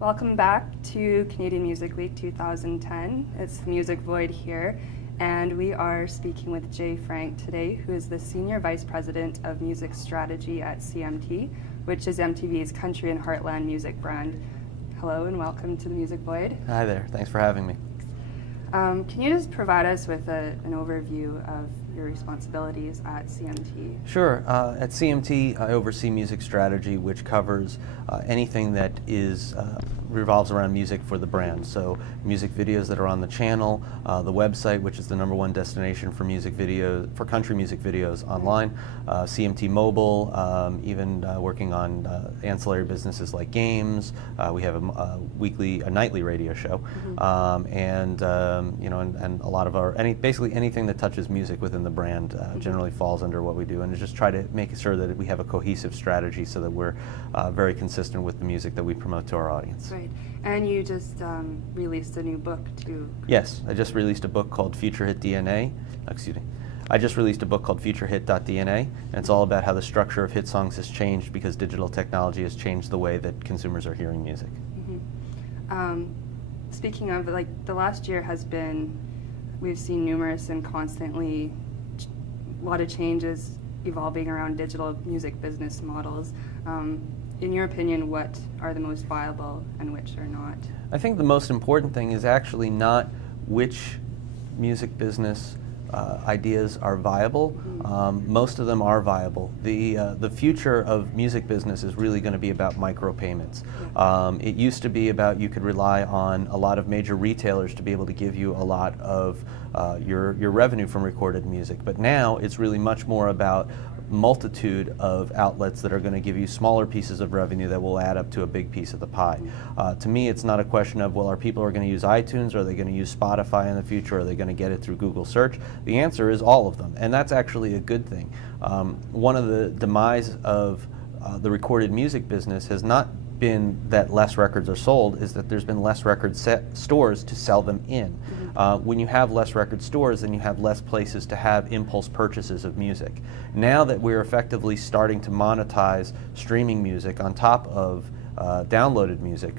Welcome back to Canadian Music Week 2010. It's the Music Void here, and we are speaking with Jay Frank today, who is the Senior Vice President of Music Strategy at CMT, which is MTV's country and heartland music brand. Hello and welcome to the Music Void. Hi there, thanks for having me. Can you just provide us with an overview of your responsibilities at CMT? Sure. At CMT, I oversee music strategy, which covers anything that revolves around music for the brand. So music videos that are on the channel, the website, which is the #1 destination for music videos, for country music videos online, CMT Mobile, even working on ancillary businesses like games. We have a nightly radio show, and a lot of basically anything that touches music within the brand generally falls under what we do, and just try to make sure that we have a cohesive strategy so that we're very consistent with the music that we promote to our audience. Right, and you just released a new book too. Yes, I just released a book called Future Hit DNA. Excuse me. I just released a book called FutureHit.DNA, and it's all about how the structure of hit songs has changed because digital technology has changed the way that consumers are hearing music. Speaking of, the last year we've seen numerous and constantly a lot of changes evolving around digital music business models. In your opinion, what are the most viable and which are not? I think the most important thing is actually not which music business ideas are viable. Most of them are viable. The future of music business is really going to be about micropayments. It used to be about you could rely on a lot of major retailers to be able to give you a lot of your revenue from recorded music, but now it's really much more about multitude of outlets that are going to give you smaller pieces of revenue that will add up to a big piece of the pie. To me, it's not a question of, well, are people going to use iTunes, or are they going to use Spotify in the future, or are they going to get it through Google search? The answer is all of them, and that's actually a good thing. One of the demise of the recorded music business has not been that less records are sold, is that there's been less record stores to sell them in. When you have less record stores, then you have less places to have impulse purchases of music. Now that we're effectively starting to monetize streaming music on top of downloaded music,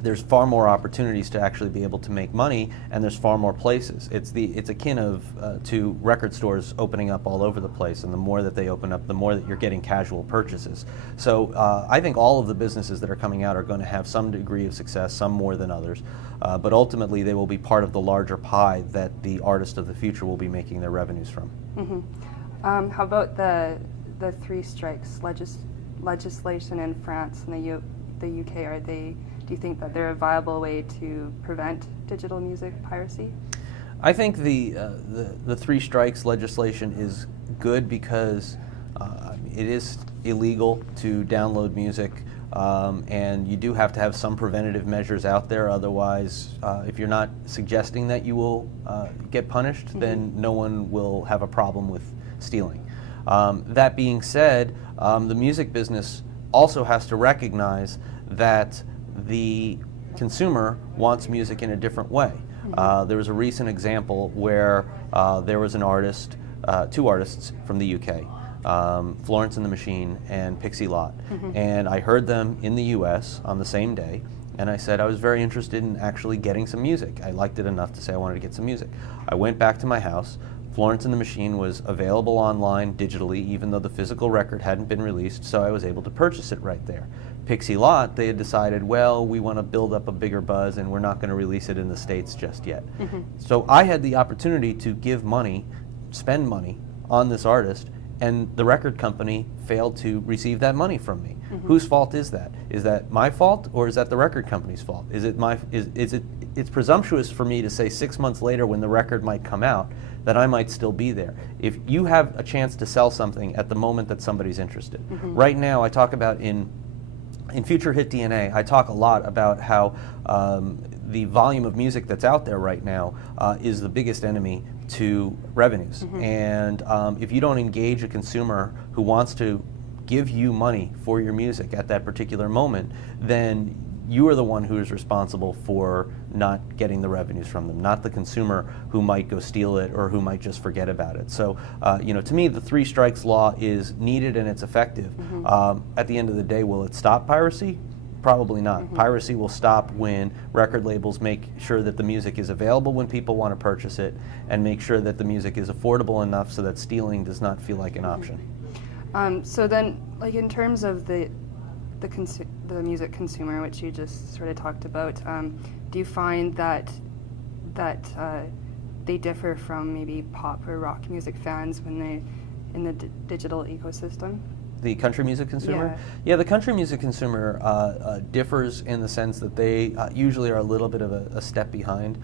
there's far more opportunities to actually be able to make money, and there's far more places. It's akin to record stores opening up all over the place, and the more that they open up, the more that you're getting casual purchases. So I think all of the businesses that are coming out are going to have some degree of success, some more than others, but ultimately they will be part of the larger pie that the artist of the future will be making their revenues from. How about the three strikes legislation in France and the UK? Do you think that they're a viable way to prevent digital music piracy? I think the three strikes legislation is good because it is illegal to download music, and you do have to have some preventative measures out there. Otherwise, if you're not suggesting that you will get punished, then no one will have a problem with stealing. That being said, the music business also has to recognize that the consumer wants music in a different way. There was a recent example where there was an artist, two artists from the UK, Florence and the Machine and Pixie Lott, and I heard them in the US on the same day, and I said I was very interested in actually getting some music. I liked it enough to say I wanted to get some music. I went back to my house. Florence and the Machine was available online digitally, even though the physical record hadn't been released, so I was able to purchase it right there. Pixie Lott, they had decided, well, we want to build up a bigger buzz and we're not going to release it in the States just yet. So I had the opportunity to give money, spend money on this artist, and the record company failed to receive that money from me. Whose fault is that? Is that my fault, or is that the record company's fault? It's presumptuous for me to say 6 months later, when the record might come out, that I might still be there. If you have a chance to sell something at the moment that somebody's interested. Right now, I talk about in Future Hit DNA, I talk a lot about how the volume of music that's out there right now is the biggest enemy to revenues. And if you don't engage a consumer who wants to give you money for your music at that particular moment, then you are the one who is responsible for not getting the revenues from them, not the consumer who might go steal it or who might just forget about it. So, to me, the three strikes law is needed and it's effective. At the end of the day, will it stop piracy? Probably not. Piracy will stop when record labels make sure that the music is available when people want to purchase it, and make sure that the music is affordable enough so that stealing does not feel like an option. So then, like in terms of the music consumer, which you just sort of talked about, do you find that they differ from maybe pop or rock music fans when they in the digital ecosystem? The country music consumer? Yeah, the country music consumer differs in the sense that they usually are a little bit of a step behind.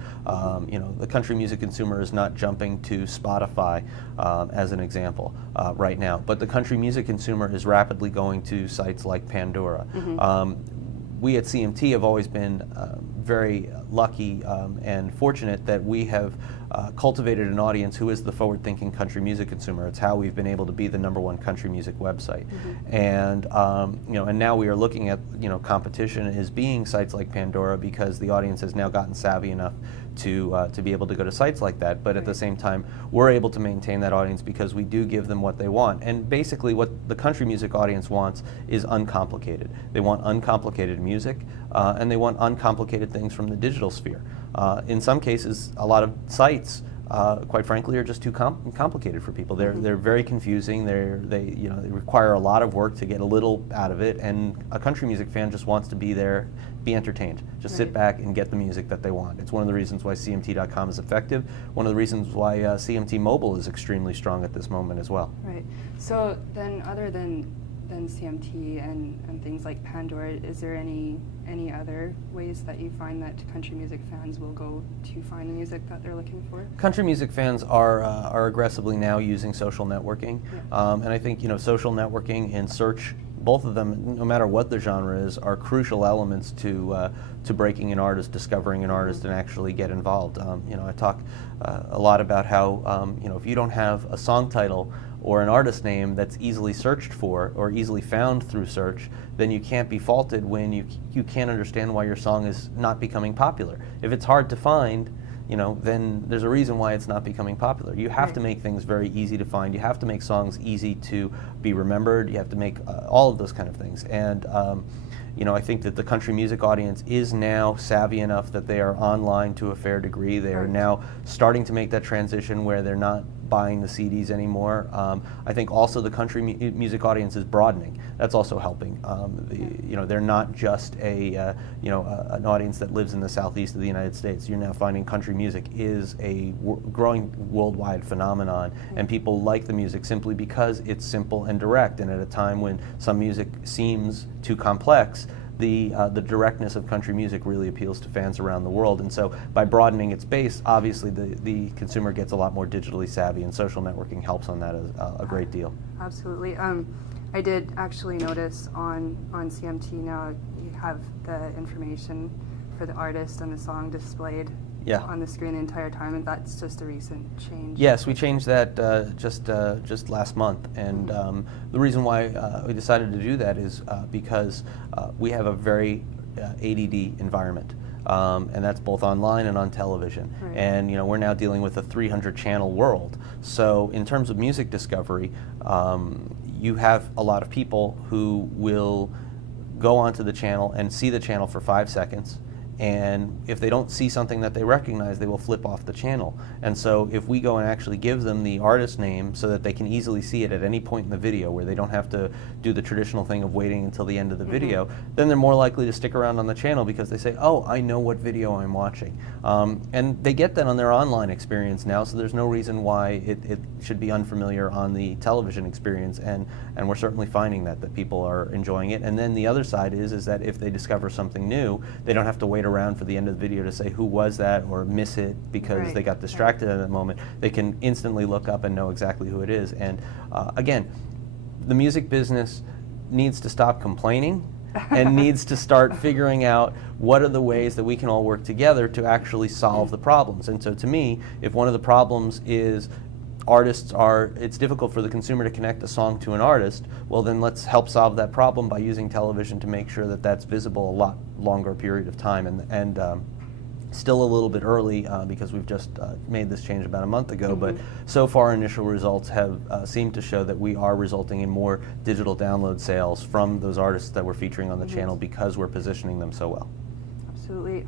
You know, the country music consumer is not jumping to Spotify as an example right now, but the country music consumer is rapidly going to sites like Pandora. We at CMT have always been very lucky and fortunate that we have cultivated an audience who is the forward-thinking country music consumer. It's how we've been able to be the #1 country music website. And you know, and now we are looking at, you know, competition as being sites like Pandora, because the audience has now gotten savvy enough to be able to go to sites like that. But at the same time, we're able to maintain that audience because we do give them what they want. And basically, what the country music audience wants is uncomplicated. They want uncomplicated music, and they want uncomplicated things from the digital sphere. In some cases, a lot of sites, quite frankly, are just too complicated for people. They're very confusing. They require a lot of work to get a little out of it. And a country music fan just wants to be there, be entertained, just sit back and get the music that they want. It's one of the reasons why CMT.com is effective. One of the reasons why CMT Mobile is extremely strong at this moment as well. Right. So then, other than CMT and things like Pandora, is there any other ways that you find that country music fans will go to find the music that they're looking for? Country music fans are aggressively now using social networking, and I think, you know, social networking and search, both of them, no matter what the genre is, are crucial elements to breaking an artist, discovering an artist, and actually get involved. You know, I talk a lot about how you know, if you don't have a song title or an artist name that's easily searched for or easily found through search, then you can't be faulted when you can't understand why your song is not becoming popular. If it's hard to find, you know, then there's a reason why it's not becoming popular. You have to make things very easy to find. You have to make songs easy to be remembered. You have to make all of those kind of things. And you know, I think that the country music audience is now savvy enough that they are online to a fair degree. They are now starting to make that transition where they're not buying the CDs anymore. I think also the country music audience is broadening. That's also helping. You know, they're not just an audience that lives in the southeast of the United States. You're now finding country music is a growing worldwide phenomenon, and people like the music simply because it's simple and direct. And at a time when some music seems too complex, the directness of country music really appeals to fans around the world. And so by broadening its base, obviously the consumer gets a lot more digitally savvy, and social networking helps on that a great deal. Absolutely. I did actually notice on CMT now you have the information for the artist and the song displayed on the screen the entire time, and that's just a recent change. Yes, we changed that just last month, and the reason why we decided to do that is because we have a very ADD environment. And that's both online and on television. And you know, we're now dealing with a 300-channel world. So in terms of music discovery, you have a lot of people who will go onto the channel and see the channel for 5 seconds, and if they don't see something that they recognize, they will flip off the channel. And so if we go and actually give them the artist name so that they can easily see it at any point in the video, where they don't have to do the traditional thing of waiting until the end of the video, then they're more likely to stick around on the channel because they say, oh, I know what video I'm watching. And they get that on their online experience now, so there's no reason why it should be unfamiliar on the television experience, and we're certainly finding that people are enjoying it. And then the other side is that if they discover something new, they don't have to wait around for the end of the video to say who was that or miss it because they got distracted at that moment. They can instantly look up and know exactly who it is. And again, the music business needs to stop complaining and needs to start figuring out what are the ways that we can all work together to actually solve the problems. And so to me, if one of the problems is it's difficult for the consumer to connect a song to an artist, well then let's help solve that problem by using television to make sure that that's visible a lot longer period of time. And Still a little bit early because we've just made this change about a month ago, but so far initial results have seemed to show that we are resulting in more digital download sales from those artists that we're featuring on the channel because we're positioning them so well. Absolutely.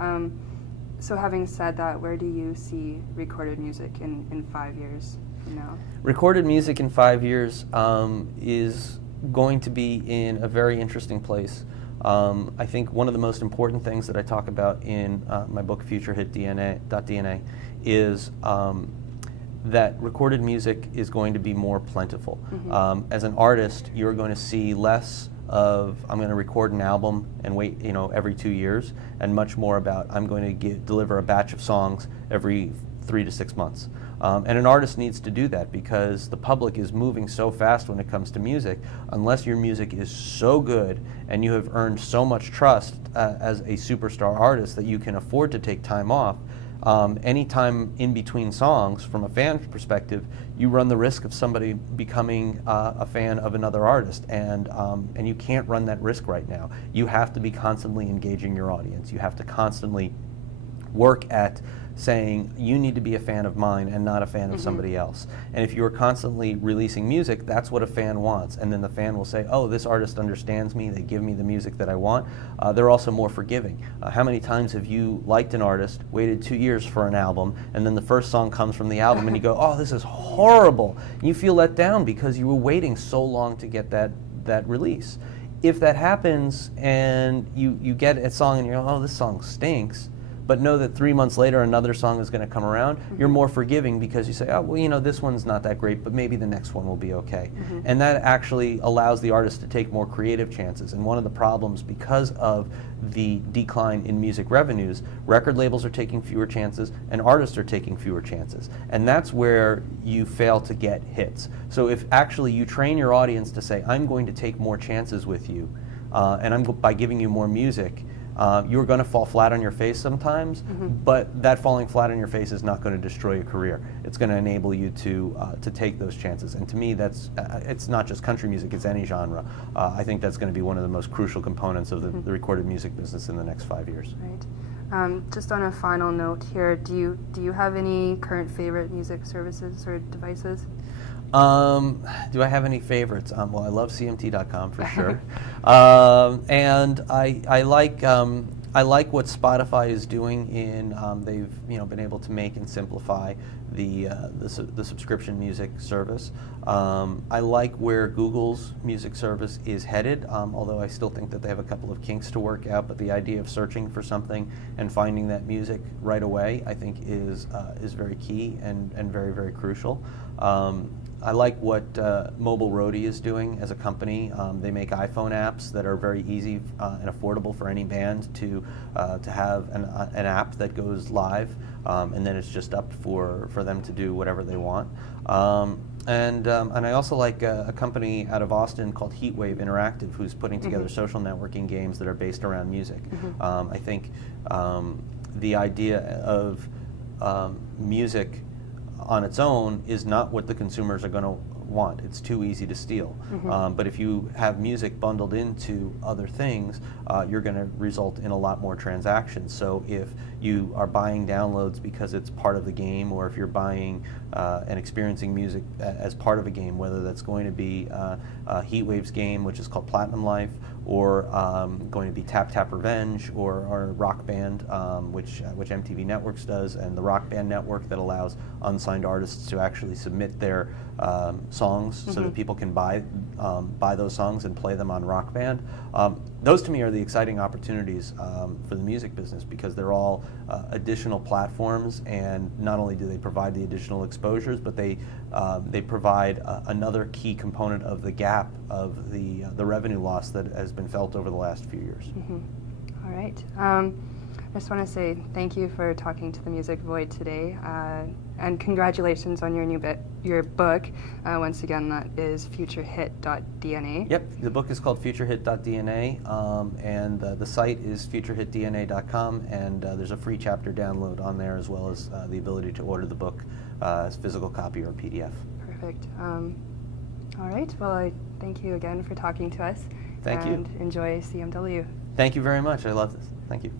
So having said that, where do you see recorded music in 5 years from now? Recorded music in 5 years is going to be in a very interesting place. I think one of the most important things that I talk about in my book, FutureHitDNA, is that recorded music is going to be more plentiful. As an artist, you're going to see less of I'm going to record an album and wait, every 2 years, and much more about I'm going to deliver a batch of songs every 3 to 6 months. And an artist needs to do that because the public is moving so fast when it comes to music. Unless your music is so good and you have earned so much trust as a superstar artist that you can afford to take time off, any time in between songs, from a fan perspective, you run the risk of somebody becoming a fan of another artist, and you can't run that risk right now. You have to be constantly engaging your audience. You have to constantly work at saying you need to be a fan of mine and not a fan of somebody else. And if you're constantly releasing music, that's what a fan wants. And then the fan will say, oh, this artist understands me, they give me the music that I want. They're also more forgiving. How many times have you liked an artist, waited 2 years for an album, and then the first song comes from the album and you go, oh, this is horrible. And you feel let down because you were waiting so long to get that release. If that happens and you get a song and you're like, oh, this song stinks, but know that 3 months later another song is going to come around, you're more forgiving because you say, oh, well, this one's not that great, but maybe the next one will be okay. And that actually allows the artist to take more creative chances. And one of the problems, because of the decline in music revenues, record labels are taking fewer chances and artists are taking fewer chances. And that's where you fail to get hits. So if actually you train your audience to say, I'm going to take more chances with you, and by giving you more music, you're going to fall flat on your face sometimes, but that falling flat on your face is not going to destroy your career. It's going to enable you to take those chances. And to me, that's it's not just country music; it's any genre. I think that's going to be one of the most crucial components of the recorded music business in the next 5 years. Right. Just on a final note here, do you have any current favorite music services or devices? Do I have any favorites? Well, I love CMT.com for sure, and I like what Spotify is doing in they've been able to make and simplify the subscription music service. I like where Google's music service is headed, although I still think that they have a couple of kinks to work out. But the idea of searching for something and finding that music right away, I think, is very key and very, very crucial. I like what Mobile Roadie is doing as a company. They make iPhone apps that are very easy and affordable for any band to have an app that goes live, and then it's just up for them to do whatever they want. And I also like a company out of Austin called Heatwave Interactive, who's putting together social networking games that are based around music. I think the idea of music on its own is not what the consumers are going to want. It's too easy to steal. But if you have music bundled into other things, you're going to result in a lot more transactions. So if you are buying downloads because it's part of the game, or if you're buying and experiencing music as part of a game, whether that's going to be Heatwave's game, which is called Platinum Life, or going to be Tap Tap Revenge, or Rock Band, which MTV Networks does, and the Rock Band Network that allows unsigned artists to actually submit their songs so that people can buy those songs and play them on Rock Band. Those to me are the exciting opportunities for the music business, because they're all additional platforms, and not only do they provide the additional exposures, but they provide another key component of the gap of the revenue loss that has been felt over the last few years. All right. I just want to say thank you for talking to the Music Void today, and congratulations on your book. Once again, that is futurehit.dna. Yep, the book is called futurehit.dna, and the site is futurehitdna.com, and there's a free chapter download on there, as well as the ability to order the book as physical copy or PDF. Perfect. All right. Well, I thank you again for talking to us. Thank you. And enjoy CMW. Thank you very much. I love this. Thank you.